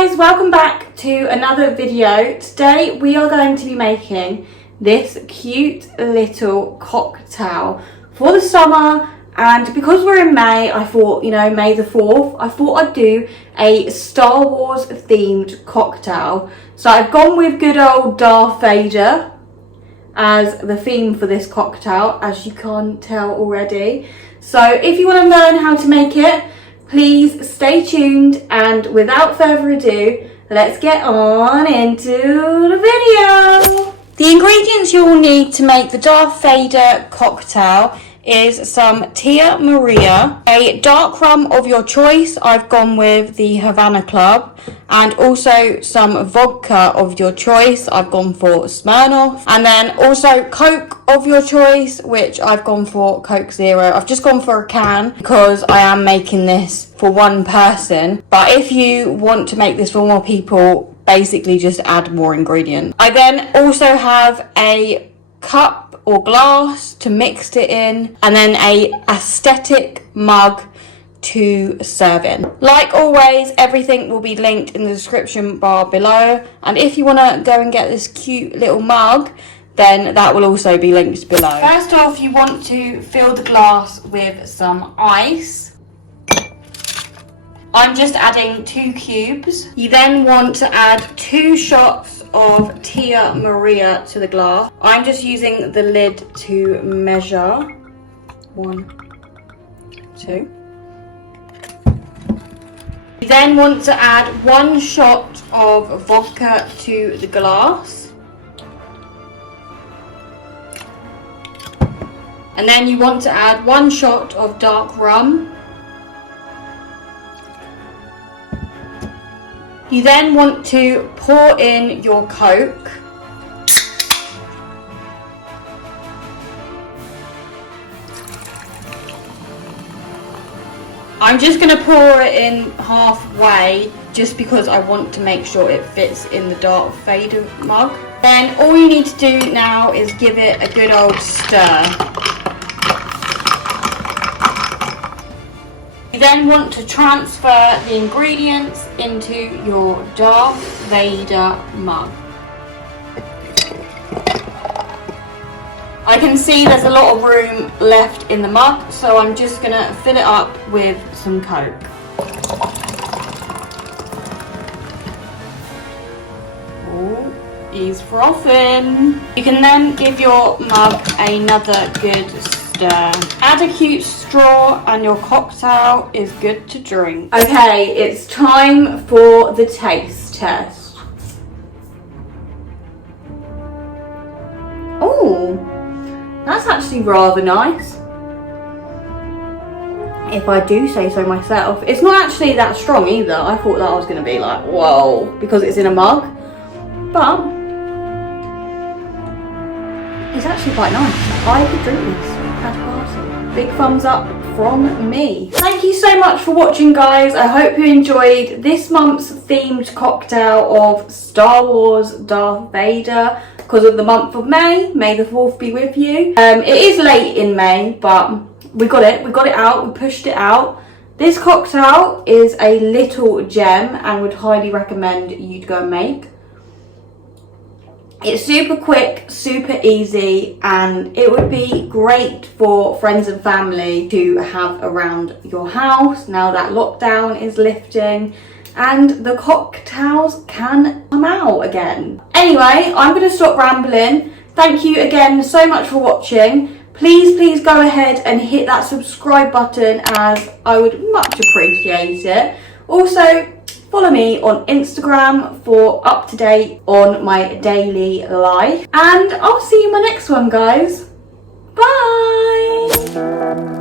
guys, welcome back to another video. Today we are going to be making this cute little cocktail for the summer, and because we're in May, I thought, you know, May the 4th, I thought I'd do a Star Wars themed cocktail. So I've gone with good old Darth Vader as the theme for this cocktail, as you can't tell already. So if you want to learn how to make it, please stay tuned, and without further ado, let's get on into the video. The ingredients you'll need to make the Darth Vader cocktail is some Tia Maria, a dark rum of your choice. I've gone with the Havana Club, and also some vodka of your choice. I've gone for Smirnoff, and then also Coke of your choice, which I've gone for Coke Zero. I've just gone for a can because I am making this for one person, but if you want to make this for more people, basically just add more ingredients. I then also have a cup or glass to mix it in, and then a aesthetic mug to serve in. Like always, everything will be linked in the description bar below, and if you want to go and get this cute little mug, then that will also be linked below. First off, you want to fill the glass with some ice. I'm just adding 2 cubes. You then want to add 2 shots of Tia Maria to the glass. I'm just using the lid to measure. 1, 2. You then want to add 1 shot of vodka to the glass. And then you want to add 1 shot of dark rum. You then want to pour in your Coke. I'm just going to pour it in halfway, just because I want to make sure it fits in the Darth Vader mug. Then all you need to do now is give it a good old stir. You then want to transfer the ingredients into your Darth Vader mug. I can see there's a lot of room left in the mug, so I'm just going to fill it up with some Coke. Oh, he's frothing. You can then give your mug another good stir. Add a cute straw and your cocktail is good to drink. Okay, it's time for the taste test. Oh, that's actually rather nice, if I do say so myself. It's not actually that strong either. I thought that was going to be like, whoa, because it's in a mug, but it's actually quite nice. I could drink this at a party. Big thumbs up from me. Thank you so much for watching, guys. I hope you enjoyed this month's themed cocktail of Star Wars Darth Vader because of the month of May. May the 4th be with you. It is late in May, but we got it out, we pushed it out. This cocktail is a little gem and would highly recommend you to go and make. It's super quick, super easy, and it would be great for friends and family to have around your house now that lockdown is lifting and the cocktails can come out again. Anyway, I'm going to stop rambling. Thank you again so much for watching. Please go ahead and hit that subscribe button, as I would much appreciate it. Also, follow me on Instagram for up to date on my daily life. And I'll see you in my next one, guys. Bye!